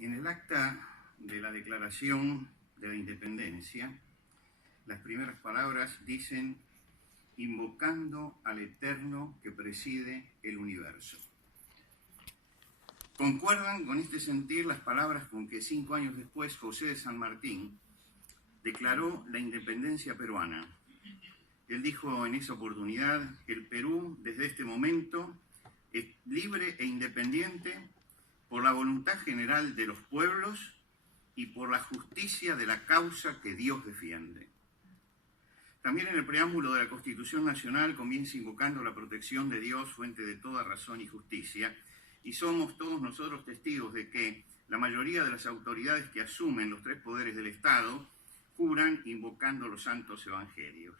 En el acta de la Declaración de la Independencia, las primeras palabras dicen: invocando al Eterno que preside el universo. Concuerdan con este sentir las palabras con que 5 años después José de San Martín declaró la independencia peruana. Él dijo en esa oportunidad: el Perú desde este momento es libre e independiente por la voluntad general de los pueblos y por la justicia de la causa que Dios defiende. También en el preámbulo de la Constitución Nacional comienza invocando la protección de Dios, fuente de toda razón y justicia, y somos todos nosotros testigos de que la mayoría de las autoridades que asumen los 3 poderes del Estado juran invocando los santos evangelios.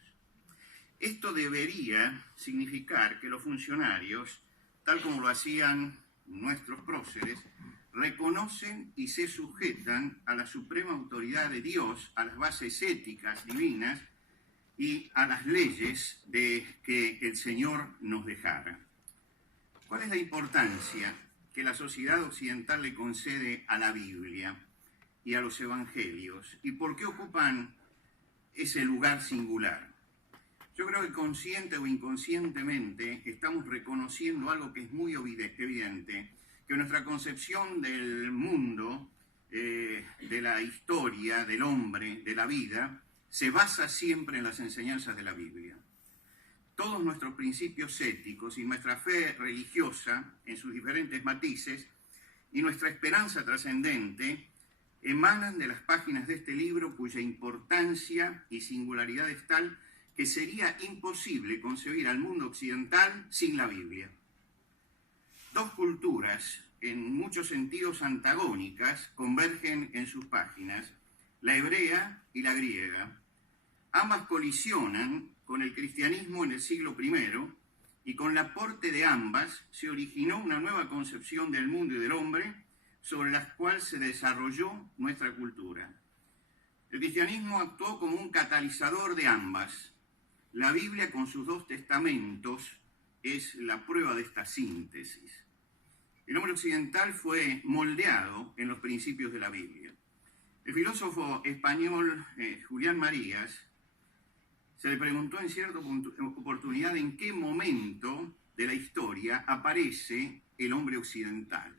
Esto debería significar que los funcionarios, tal como lo hacían nuestros próceres, reconocen y se sujetan a la suprema autoridad de Dios, a las bases éticas divinas y a las leyes que el Señor nos dejara. ¿Cuál es la importancia que la sociedad occidental le concede a la Biblia y a los evangelios? ¿Y por qué ocupan ese lugar singular? Yo creo que consciente o inconscientemente estamos reconociendo algo que es muy evidente, que nuestra concepción del mundo, de la historia, del hombre, de la vida, se basa siempre en las enseñanzas de la Biblia. Todos nuestros principios éticos y nuestra fe religiosa en sus diferentes matices y nuestra esperanza trascendente emanan de las páginas de este libro, cuya importancia y singularidad es tal que sería imposible concebir al mundo occidental sin la Biblia. 2 culturas, en muchos sentidos antagónicas, convergen en sus páginas, la hebrea y la griega. Ambas colisionan con el cristianismo en el siglo I, y con el aporte de ambas se originó una nueva concepción del mundo y del hombre, sobre la cual se desarrolló nuestra cultura. El cristianismo actuó como un catalizador de ambas. La Biblia, con sus 2 testamentos, es la prueba de esta síntesis. El hombre occidental fue moldeado en los principios de la Biblia. El filósofo español Julián Marías se le preguntó en cierta oportunidad en qué momento de la historia aparece el hombre occidental.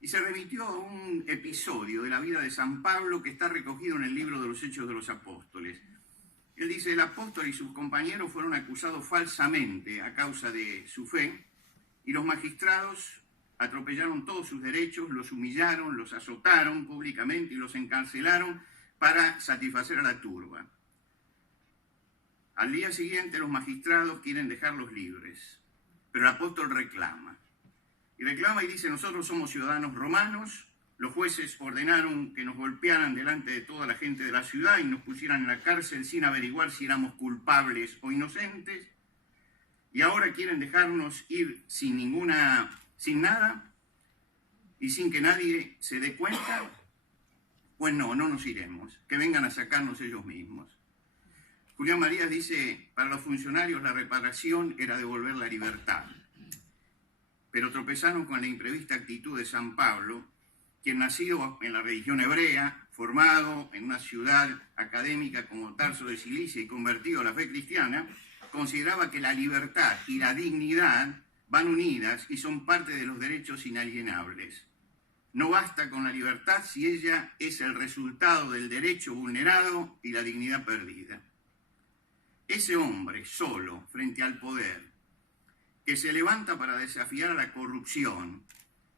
Y se remitió a un episodio de la vida de San Pablo que está recogido en el libro de los Hechos de los Apóstoles. Él dice: el apóstol y sus compañeros fueron acusados falsamente a causa de su fe, y los magistrados atropellaron todos sus derechos, los humillaron, los azotaron públicamente y los encarcelaron para satisfacer a la turba. Al día siguiente los magistrados quieren dejarlos libres, pero el apóstol reclama. Y reclama y dice: nosotros somos ciudadanos romanos, los jueces ordenaron que nos golpearan delante de toda la gente de la ciudad y nos pusieran en la cárcel sin averiguar si éramos culpables o inocentes, y ahora quieren dejarnos ir sin nada y sin que nadie se dé cuenta. Pues no nos iremos, que vengan a sacarnos ellos mismos. Julián Marías dice: para los funcionarios la reparación era devolver la libertad, pero tropezaron con la imprevista actitud de San Pablo, quien, nacido en la religión hebrea, formado en una ciudad académica como Tarso de Cilicia y convertido a la fe cristiana, consideraba que la libertad y la dignidad van unidas y son parte de los derechos inalienables. No basta con la libertad si ella es el resultado del derecho vulnerado y la dignidad perdida. Ese hombre solo frente al poder, que se levanta para desafiar a la corrupción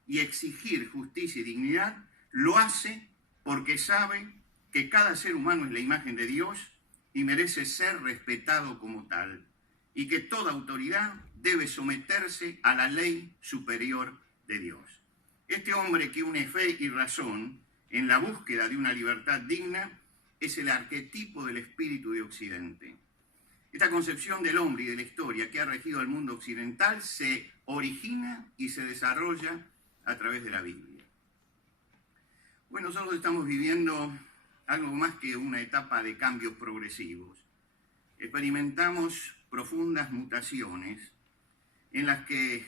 y exigir justicia y dignidad, lo hace porque sabe que cada ser humano es la imagen de Dios y merece ser respetado como tal, y que toda autoridad debe someterse a la ley superior de Dios. Este hombre que une fe y razón en la búsqueda de una libertad digna es el arquetipo del espíritu de Occidente. Esta concepción del hombre y de la historia que ha regido el mundo occidental se origina y se desarrolla a través de la Biblia. Bueno, nosotros estamos viviendo algo más que una etapa de cambios progresivos. Experimentamos profundas mutaciones en las que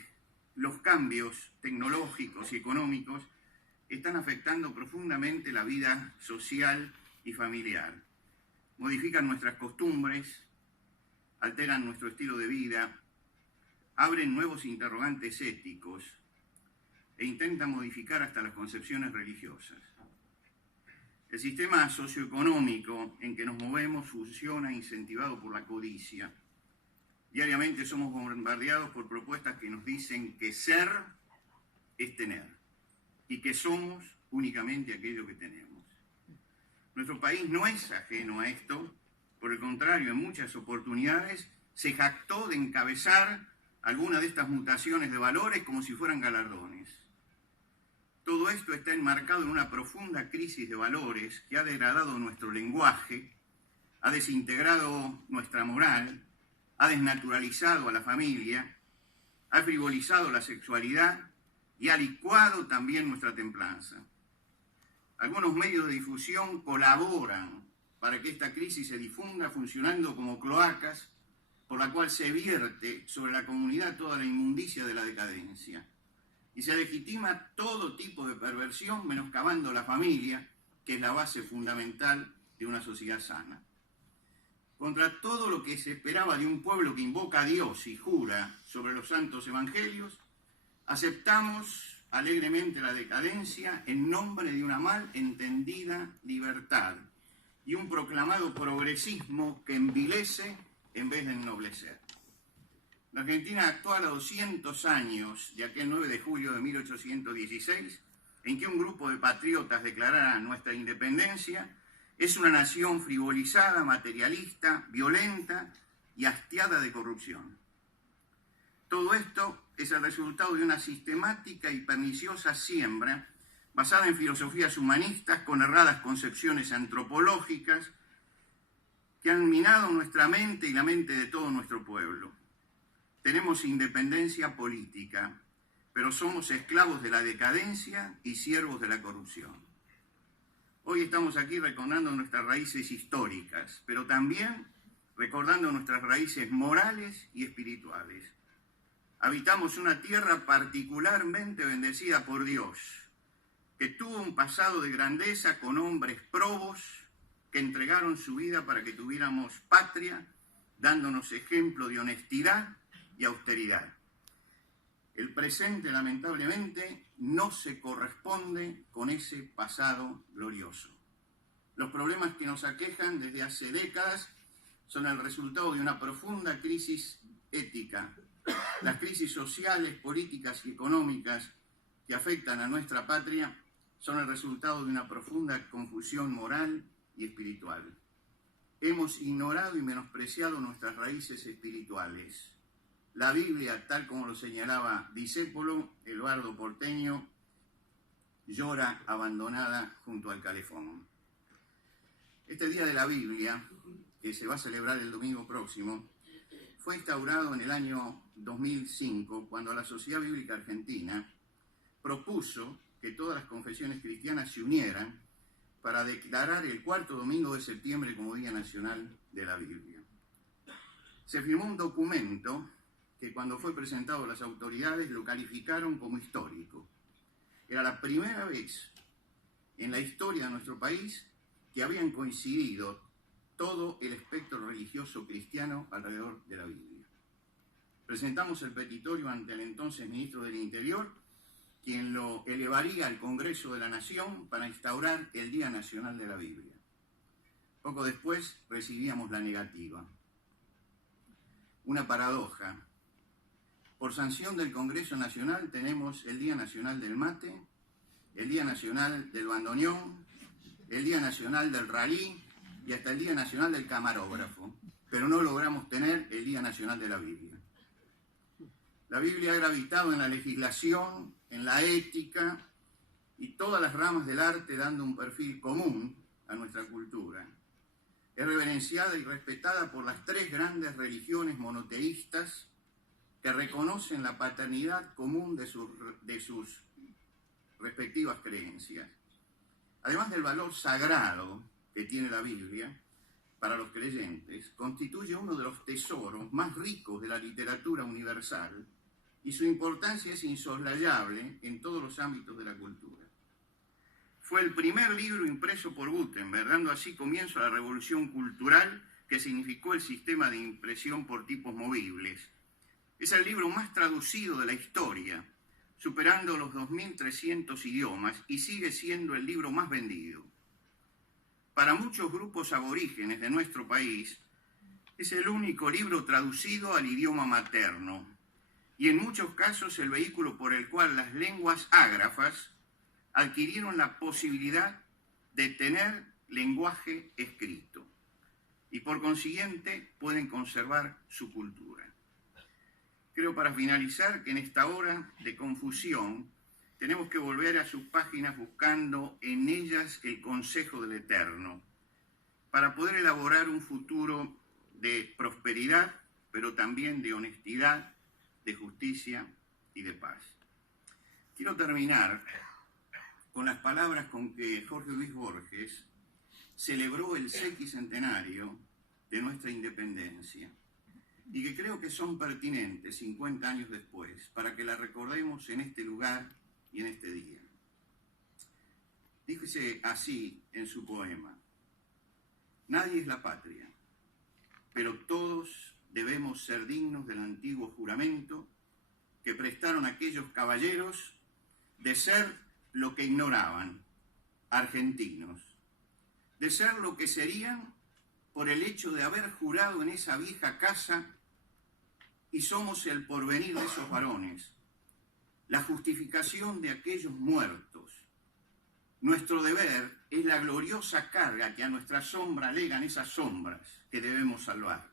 los cambios tecnológicos y económicos están afectando profundamente la vida social y familiar. Modifican nuestras costumbres, alteran nuestro estilo de vida, abren nuevos interrogantes éticos e intentan modificar hasta las concepciones religiosas. El sistema socioeconómico en que nos movemos funciona incentivado por la codicia. Diariamente somos bombardeados por propuestas que nos dicen que ser es tener y que somos únicamente aquello que tenemos. Nuestro país no es ajeno a esto, por el contrario, en muchas oportunidades se jactó de encabezar alguna de estas mutaciones de valores como si fueran galardones. Todo esto está enmarcado en una profunda crisis de valores que ha degradado nuestro lenguaje, ha desintegrado nuestra moral, ha desnaturalizado a la familia, ha frivolizado la sexualidad y ha licuado también nuestra templanza. Algunos medios de difusión colaboran para que esta crisis se difunda funcionando como cloacas por la cual se vierte sobre la comunidad toda la inmundicia de la decadencia. Y se legitima todo tipo de perversión menoscabando la familia, que es la base fundamental de una sociedad sana. Contra todo lo que se esperaba de un pueblo que invoca a Dios y jura sobre los santos evangelios, aceptamos alegremente la decadencia en nombre de una mal entendida libertad y un proclamado progresismo que envilece en vez de ennoblecer. La Argentina actual a 200 años de aquel 9 de julio de 1816, en que un grupo de patriotas declarara nuestra independencia, es una nación frivolizada, materialista, violenta y hastiada de corrupción. Todo esto es el resultado de una sistemática y perniciosa siembra basada en filosofías humanistas con erradas concepciones antropológicas que han minado nuestra mente y la mente de todo nuestro pueblo. Tenemos independencia política, pero somos esclavos de la decadencia y siervos de la corrupción. Hoy estamos aquí recordando nuestras raíces históricas, pero también recordando nuestras raíces morales y espirituales. Habitamos una tierra particularmente bendecida por Dios, que tuvo un pasado de grandeza con hombres probos que entregaron su vida para que tuviéramos patria, dándonos ejemplo de honestidad y austeridad. El presente, lamentablemente, no se corresponde con ese pasado glorioso. Los problemas que nos aquejan desde hace décadas son el resultado de una profunda crisis ética. Las crisis sociales, políticas y económicas que afectan a nuestra patria son el resultado de una profunda confusión moral y espiritual. Hemos ignorado y menospreciado nuestras raíces espirituales. La Biblia, tal como lo señalaba Discépolo, el bardo porteño, llora abandonada junto al calefón. Este día de la Biblia, que se va a celebrar el domingo próximo, fue instaurado en el año 2005, cuando la Sociedad Bíblica Argentina propuso que todas las confesiones cristianas se unieran para declarar el cuarto domingo de septiembre como Día Nacional de la Biblia. Se firmó un documento que cuando fue presentado a las autoridades lo calificaron como histórico. Era la primera vez en la historia de nuestro país que habían coincidido todo el espectro religioso cristiano alrededor de la Biblia. Presentamos el petitorio ante el entonces ministro del Interior, quien lo elevaría al Congreso de la Nación para instaurar el Día Nacional de la Biblia. Poco después recibíamos la negativa. Una paradoja. Por sanción del Congreso Nacional tenemos el Día Nacional del Mate, el Día Nacional del Bandoneón, el Día Nacional del Ralí y hasta el Día Nacional del Camarógrafo, pero no logramos tener el Día Nacional de la Biblia. La Biblia ha gravitado en la legislación, en la ética y todas las ramas del arte, dando un perfil común a nuestra cultura. Es reverenciada y respetada por las tres grandes religiones monoteístas que reconocen la paternidad común de sus respectivas creencias. Además del valor sagrado que tiene la Biblia para los creyentes, constituye uno de los tesoros más ricos de la literatura universal y su importancia es insoslayable en todos los ámbitos de la cultura. Fue el primer libro impreso por Gutenberg, dando así comienzo a la revolución cultural que significó el sistema de impresión por tipos movibles. Es el libro más traducido de la historia, superando los 2.300 idiomas, y sigue siendo el libro más vendido. Para muchos grupos aborígenes de nuestro país, es el único libro traducido al idioma materno, y en muchos casos el vehículo por el cual las lenguas ágrafas adquirieron la posibilidad de tener lenguaje escrito, y por consiguiente pueden conservar su cultura. Creo, para finalizar, que en esta hora de confusión tenemos que volver a sus páginas buscando en ellas el consejo del Eterno, para poder elaborar un futuro de prosperidad, pero también de honestidad, de justicia y de paz. Quiero terminar con las palabras con que Jorge Luis Borges celebró el sesquicentenario de nuestra independencia, y que creo que son pertinentes 50 años después, para que la recordemos en este lugar y en este día. Díjese así en su poema: nadie es la patria, pero todos debemos ser dignos del antiguo juramento que prestaron aquellos caballeros de ser lo que ignoraban, argentinos, de ser lo que serían por el hecho de haber jurado en esa vieja casa, y somos el porvenir de esos varones, la justificación de aquellos muertos. Nuestro deber es la gloriosa carga que a nuestra sombra legan esas sombras que debemos salvar.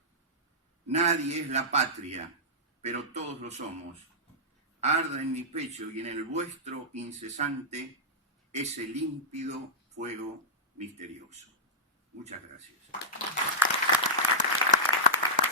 Nadie es la patria, pero todos lo somos. Arda en mi pecho y en el vuestro incesante ese límpido fuego misterioso. Muchas gracias.